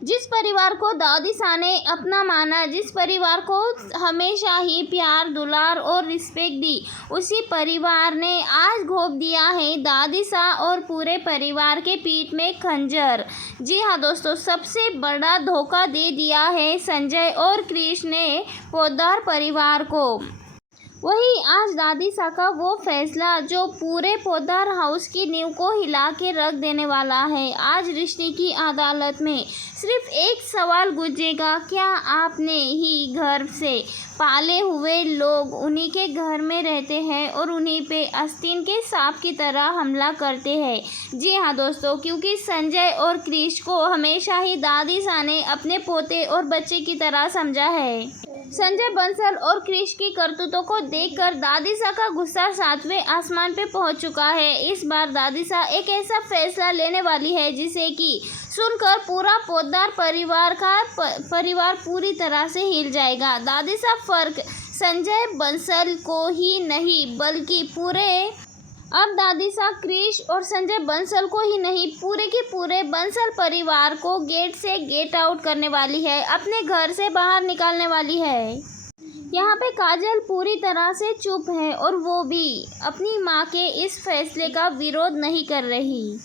जिस परिवार को दादीसा ने अपना माना, जिस परिवार को हमेशा ही प्यार, दुलार और रिस्पेक्ट दी, उसी परिवार ने आज घोंप दिया है दादीसा और पूरे परिवार के पीठ में खंजर। जी हाँ दोस्तों, सबसे बड़ा धोखा दे दिया है संजय और क्रिश ने पोद्दार परिवार को। वही आज दादीसा का वो फैसला जो पूरे पोद्दार हाउस की नींव को हिला के रख देने वाला है। आज रिश्ते की अदालत में सिर्फ एक सवाल गूंजेगा, क्या आपने ही घर से पाले हुए लोग उन्हीं के घर में रहते हैं और उन्हीं पे आस्तीन के सांप की तरह हमला करते हैं? जी हाँ दोस्तों, क्योंकि संजय और क्रिश को हमेशा ही दादीसा ने अपने पोते और बच्चे की तरह समझा है। संजय बंसल और क्रिश की करतूतों को देखकर दादीसा का गुस्सा 7वें आसमान पे पहुंच चुका है। इस बार दादीसा एक ऐसा फैसला लेने वाली है जिसे कि सुनकर पूरा पोद्दार परिवार पूरी तरह से हिल जाएगा। दादीसा फर्क संजय बंसल को ही नहीं बल्कि अब दादीसा क्रिश और संजय बंसल को ही नहीं, पूरे के पूरे बंसल परिवार को गेट से गेट आउट करने वाली है, अपने घर से बाहर निकालने वाली है। यहाँ पे काजल पूरी तरह से चुप है और वो भी अपनी माँ के इस फैसले का विरोध नहीं कर रही।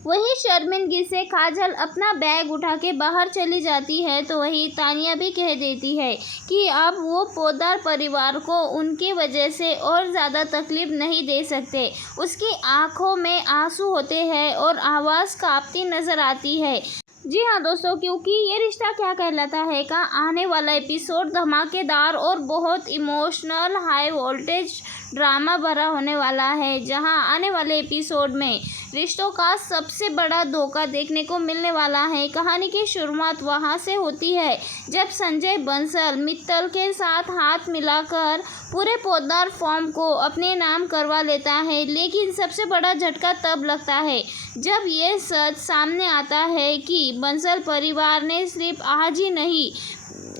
वहीं शर्मिंदगी से काजल अपना बैग उठा के बाहर चली जाती है, तो वहीं तानिया भी कह देती है कि अब वो पोद्दार परिवार को उनकी वजह से और ज़्यादा तकलीफ नहीं दे सकते। उसकी आंखों में आंसू होते हैं और आवाज़ कांपती नज़र आती है। जी हाँ दोस्तों, क्योंकि ये रिश्ता क्या कहलाता है का आने वाला एपिसोड धमाकेदार और बहुत इमोशनल हाई वोल्टेज ड्रामा भरा होने वाला है, जहां आने वाले एपिसोड में रिश्तों का सबसे बड़ा धोखा देखने को मिलने वाला है। कहानी की शुरुआत वहां से होती है जब संजय बंसल मित्तल के साथ हाथ मिलाकर पूरे पोद्दार फॉर्म को अपने नाम करवा लेता है, लेकिन सबसे बड़ा झटका तब लगता है जब ये सच सामने आता है कि बंसल परिवार ने सिर्फ आज ही नहीं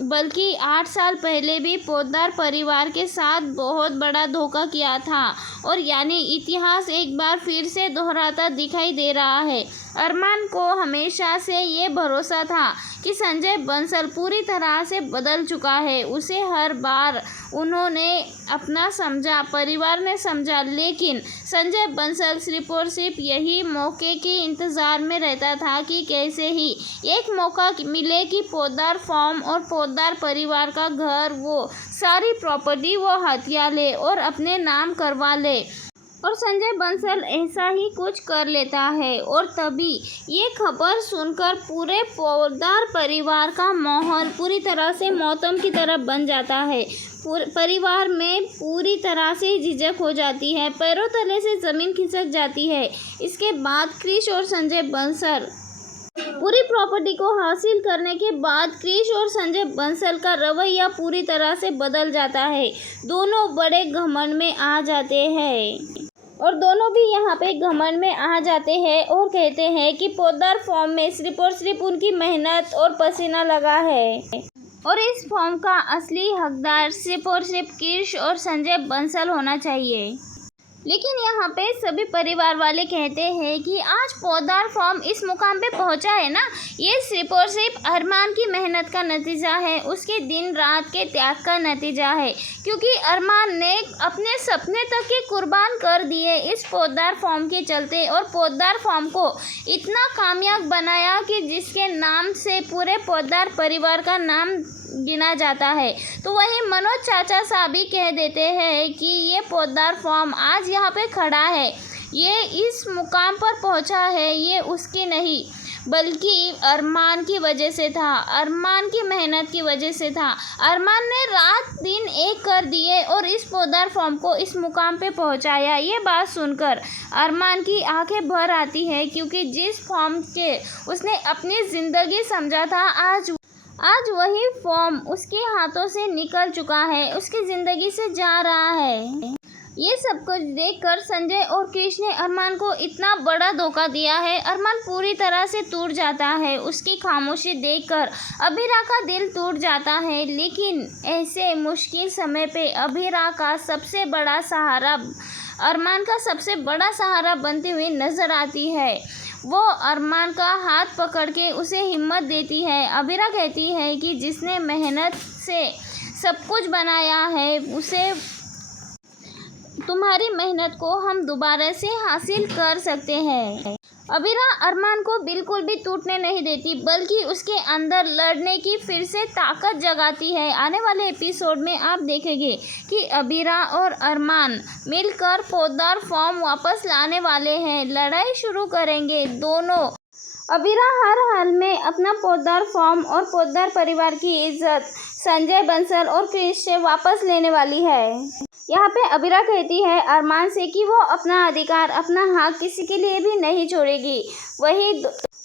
बल्कि 8 साल पहले भी पोद्दार परिवार के साथ बहुत बड़ा धोखा किया था, और यानी इतिहास एक बार फिर से दोहराता दिखाई दे रहा है। अरमान को हमेशा से ये भरोसा था कि संजय बंसल पूरी तरह से बदल चुका है। उसे हर बार उन्होंने अपना समझा, परिवार ने समझा, लेकिन संजय बंसल सिर्फ और सिर्फ यही मौके के इंतज़ार में रहता था कि कैसे ही एक मौका मिले कि पोद्दार फॉर्म और पोद्दार परिवार का घर, वो सारी प्रॉपर्टी वो हथिया ले और अपने नाम करवा ले। और संजय बंसल ऐसा ही कुछ कर लेता है, और तभी ये खबर सुनकर पूरे पोद्दार परिवार का माहौल पूरी तरह से मौतम की तरह बन जाता है। परिवार में पूरी तरह से झिझक हो जाती है, पैरों तले से ज़मीन खिसक जाती है। इसके बाद क्रिश और संजय बंसल पूरी प्रॉपर्टी को हासिल करने के बाद क्रिश और संजय बंसल का रवैया पूरी तरह से बदल जाता है। दोनों बड़े घमंड में आ जाते हैं, और दोनों भी यहाँ पे घमंड में आ जाते हैं और कहते हैं कि पोद्दार फॉर्म में सिर्फ और सिर्फ उनकी मेहनत और पसीना लगा है, और इस फॉर्म का असली हकदार सिर्फ और सिर्फ क्रिश और संजय बंसल होना चाहिए। लेकिन यहाँ पे सभी परिवार वाले कहते हैं कि आज पोद्दार फॉर्म इस मुकाम पे पहुँचा है ना, ये सिर्फ और सिर्फ अरमान की मेहनत का नतीजा है, उसके दिन रात के त्याग का नतीजा है, क्योंकि अरमान ने अपने सपने तक के कुर्बान कर दिए इस पोद्दार फॉर्म के चलते, और पोद्दार फॉर्म को इतना कामयाब बनाया कि जिसके नाम से पूरे पोद्दार परिवार का नाम गिना जाता है। तो वहीं मनोज चाचा साहब भी कह देते हैं कि ये पोद्दार फॉर्म आज यहाँ पे खड़ा है, ये इस मुकाम पर पहुँचा है, ये उसकी नहीं बल्कि अरमान की वजह से था, अरमान की मेहनत की वजह से था। अरमान ने रात दिन एक कर दिए और इस पोद्दार फॉर्म को इस मुकाम पे पहुंचाया। ये बात सुनकर अरमान की आंखें भर आती है, क्योंकि जिस फॉर्म के उसने अपनी ज़िंदगी समझा था, आज वही फॉर्म उसके हाथों से निकल चुका है, उसकी ज़िंदगी से जा रहा है। ये सब कुछ देखकर संजय और क्रिश ने अरमान को इतना बड़ा धोखा दिया है। अरमान पूरी तरह से टूट जाता है, उसकी खामोशी देखकर अभीरा का दिल टूट जाता है। लेकिन ऐसे मुश्किल समय पे अभीरा का सबसे बड़ा सहारा अरमान का सबसे बड़ा सहारा बनती हुई नजर आती है। वो अरमान का हाथ पकड़ के उसे हिम्मत देती है। अबीरा कहती है कि जिसने मेहनत से सब कुछ बनाया है उसे तुम्हारी मेहनत को हम दोबारा से हासिल कर सकते हैं। अबीरा अरमान को बिल्कुल भी टूटने नहीं देती, बल्कि उसके अंदर लड़ने की फिर से ताकत जगाती है। आने वाले एपिसोड में आप देखेंगे कि अबीरा और अरमान मिलकर पोद्दार फॉर्म वापस लाने वाले हैं, लड़ाई शुरू करेंगे दोनों। अबीरा हर हाल में अपना पोद्दार फॉर्म और पोद्दार परिवार की इज्जत संजय बंसल और क्रिश से वापस लेने वाली है। यहाँ पे अबीरा कहती है अरमान से कि वो अपना अधिकार, अपना हक किसी के लिए भी नहीं छोड़ेगी।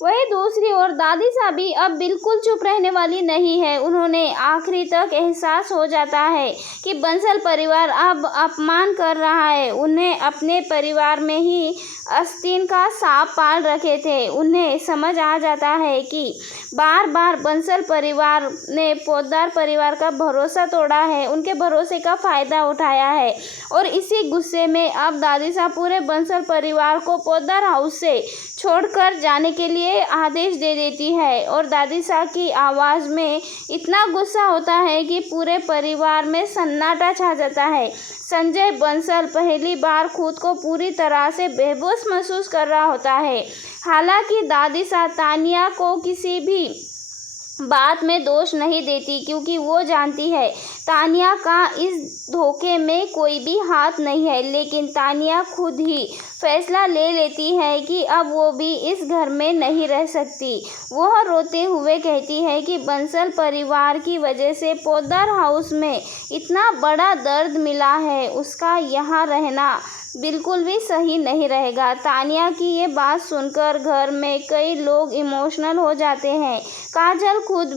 वही दूसरी ओर दादी साहब भी अब बिल्कुल चुप रहने वाली नहीं है। उन्होंने आखिरी तक एहसास हो जाता है कि बंसल परिवार अब अपमान कर रहा है। उन्हें अपने परिवार में ही आस्तीन का सांप पाल रखे थे। उन्हें समझ आ जाता है कि बार बार बंसल परिवार ने पोद्दार परिवार का भरोसा तोड़ा है, उनके भरोसे का फ़ायदा उठाया है और इसी गुस्से में अब दादी साहब पूरे बंसल परिवार को पोद्दार हाउस से छोड़कर जाने के लिए आदेश दे देती है। और दादी साहब की आवाज़ में इतना गुस्सा होता है कि पूरे परिवार में सन्नाटा छा जाता है। संजय बंसल पहली बार खुद को पूरी तरह से बेबस महसूस कर रहा होता है। हालांकि दादी साहब तानिया को किसी भी बात में दोष नहीं देती, क्योंकि वो जानती है तानिया का इस धोखे में कोई भी हाथ नहीं है। लेकिन तानिया खुद ही फैसला ले लेती है कि अब वो भी इस घर में नहीं रह सकती। वह रोते हुए कहती है कि बंसल परिवार की वजह से पोद्दार हाउस में इतना बड़ा दर्द मिला है, उसका यहाँ रहना बिल्कुल भी सही नहीं रहेगा। तानिया की ये बात सुनकर घर में कई लोग इमोशनल हो जाते हैं। काजल खुद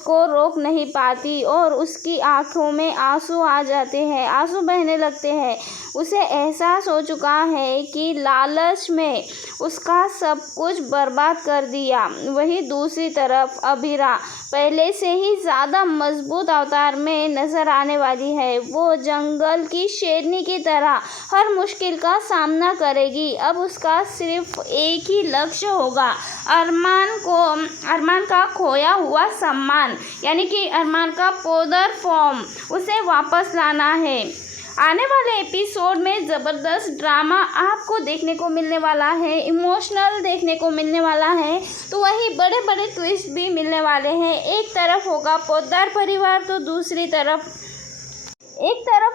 को रोक नहीं पाती और उसकी आंखों में आंसू आ जाते हैं, आंसू बहने लगते हैं। उसे एहसास हो चुका है कि लालच में उसका सब कुछ बर्बाद कर दिया। वहीं दूसरी तरफ अबीरा पहले से ही ज़्यादा मजबूत अवतार में नज़र आने वाली है। वो जंगल की शेरनी की तरह हर मुश्किल का सामना करेगी। अब उसका सिर्फ एक ही लक्ष्य होगा, अरमान का खोया हुआ सम्मान, यानी कि अरमान का पोद्दार फॉर्म उसे वापस लाना है। आने वाले एपिसोड में ज़बरदस्त ड्रामा आपको देखने को मिलने वाला है, इमोशनल देखने को मिलने वाला है, तो वहीं बड़े बड़े ट्विस्ट भी मिलने वाले हैं। एक तरफ होगा पोद्दार परिवार तो दूसरी तरफ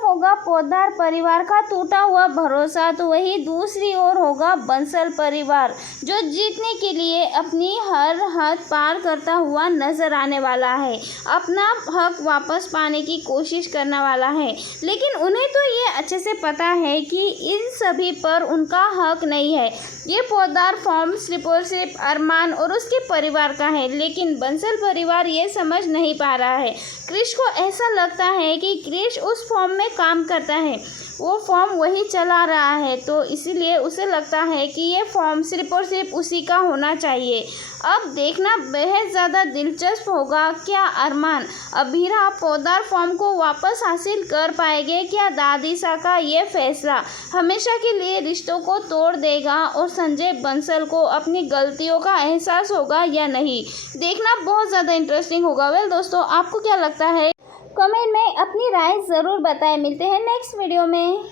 होगा पोद्दार परिवार का टूटा हुआ भरोसा, तो वही दूसरी ओर होगा बंसल परिवार जो जीतने के लिए अपनी हर हद पार करता हुआ नजर आने वाला है, अपना हक वापस पाने की कोशिश करने वाला है। लेकिन उन्हें तो ये अच्छे से पता है कि इन सभी पर उनका हक नहीं है। ये पोद्दार फॉर्म सिर्फ और सिर्फ अरमान और उसके परिवार का है, लेकिन बंसल परिवार ये समझ नहीं पा रहा है। क्रिश को ऐसा लगता है कि क्रिश उस फॉर्म में काम करता है, वो फॉर्म वही चला रहा है, तो इसीलिए उसे लगता है कि ये फॉर्म सिर्फ और सिर्फ उसी का होना चाहिए। अब देखना बेहद ज़्यादा दिलचस्प होगा, क्या अरमान अबीरा पोद्दार फॉर्म को वापस हासिल कर पाएंगे? क्या दादी सा का ये फैसला हमेशा के लिए रिश्तों को तोड़ देगा और संजय बंसल को अपनी गलतियों का एहसास होगा या नहीं? देखना बहुत ज़्यादा इंटरेस्टिंग होगा। वेल दोस्तों, आपको क्या लगता है? कमेंट में अपनी राय ज़रूर बताएं। मिलते हैं नेक्स्ट वीडियो में।